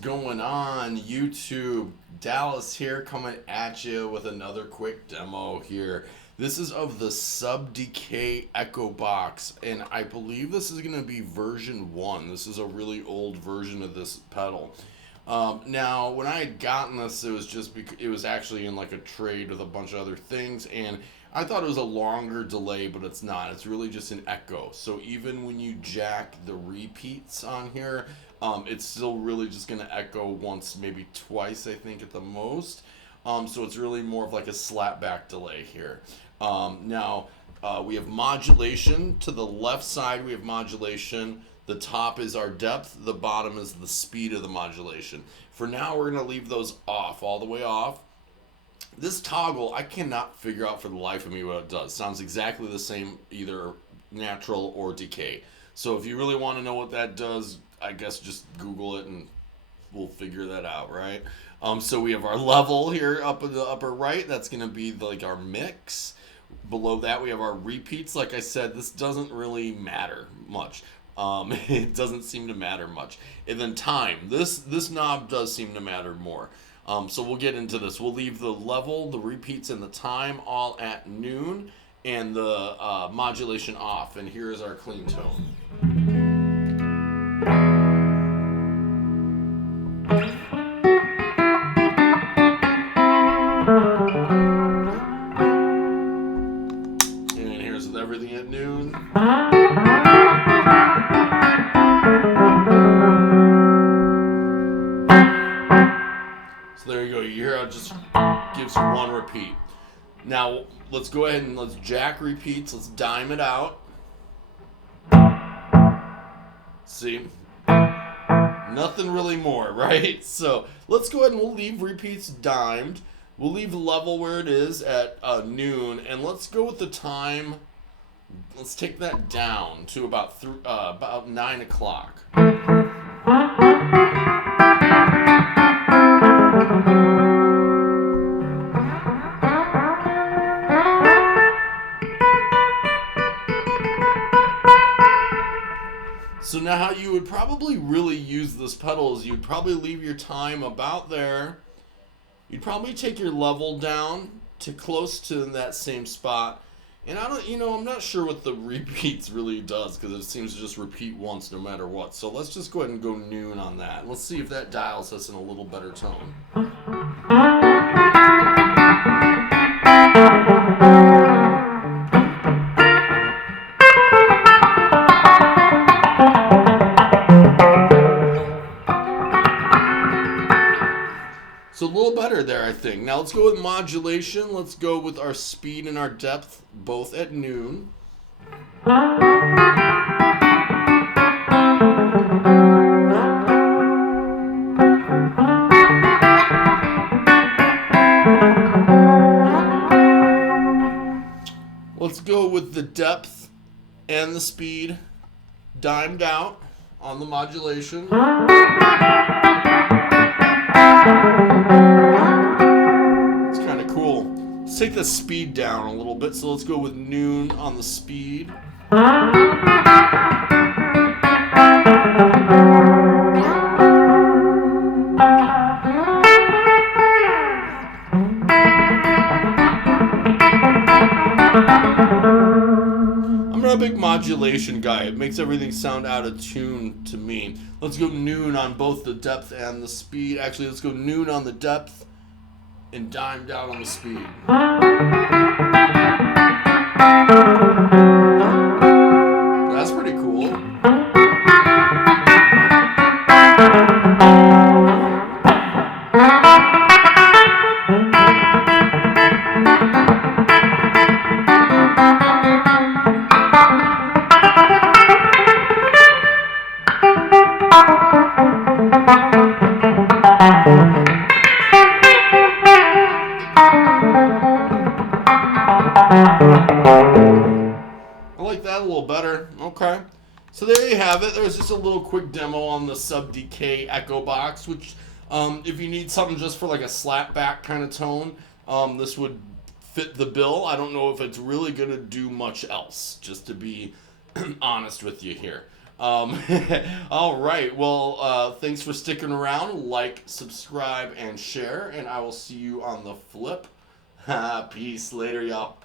Going on YouTube? Dallas here, coming at you with another quick demo here. This is of the Subdecay Echobox, and I believe this is going to be version 1. This is a really old version of this pedal. Now, when I had gotten this, it was just because it was actually in like a trade with a bunch of other things, and I thought it was a longer delay, but it's not. It's really just an echo. So even when you jack the repeats on here, it's still really just going to echo once, maybe twice, I think, at the most. So it's really more of like a slapback delay here. We have modulation. To the left side, we have modulation. The top is our depth. The bottom is the speed of the modulation. For now, we're going to leave those off, all the way off. This toggle, I cannot figure out for the life of me what it does. Sounds exactly the same, either natural or decay. So if you really want to know what that does, I guess just Google it and we'll figure that out, right? So we have our level here up in the upper right. That's going to be like our mix. Below that, we have our repeats. Like I said, this doesn't really matter much. It doesn't seem to matter much. And then time. This knob does seem to matter more. So we'll get into this. We'll leave the level, the repeats, and the time all at noon, and the modulation off. And here is our clean tone. And here's with everything at noon. So there you go. You hear how it just gives you one repeat. Now let's go ahead and let's jack repeats. Let's dime it out. See? Nothing really more, right? So let's go ahead and we'll leave repeats dimed. We'll leave level where it is at noon, and let's go with the time. Let's take that down to about 9 o'clock. So now how you would probably really use this pedal is you'd probably leave your time about there. You'd probably take your level down to close to that same spot. And I'm not sure what the repeats really does because it seems to just repeat once no matter what. So let's just go ahead and go noon on that. Let's see if that dials us in a little better tone. So a little better there, I think. Now let's go with modulation. Let's go with our speed and our depth, both at noon. Let's go with the depth and the speed dimed out on the modulation. It's kind of cool. Let's take the speed down a little bit. So let's go with noon on the speed. I'm not a big modulation guy. It makes everything sound out of tune to me. Let's go noon on both the depth and the speed. Actually, let's go noon on the depth and dime down on the speed. That's pretty cool. I like that a little better. Okay. So there you have it. There's just a little quick demo on the Subdecay Echobox, which if you need something just for like a slapback kind of tone, this would fit the bill. I don't know if it's really going to do much else, just to be honest with you here. Um, all right. Well, thanks for sticking around. Like, subscribe, and share. And I will see you on the flip. Peace. Later, y'all.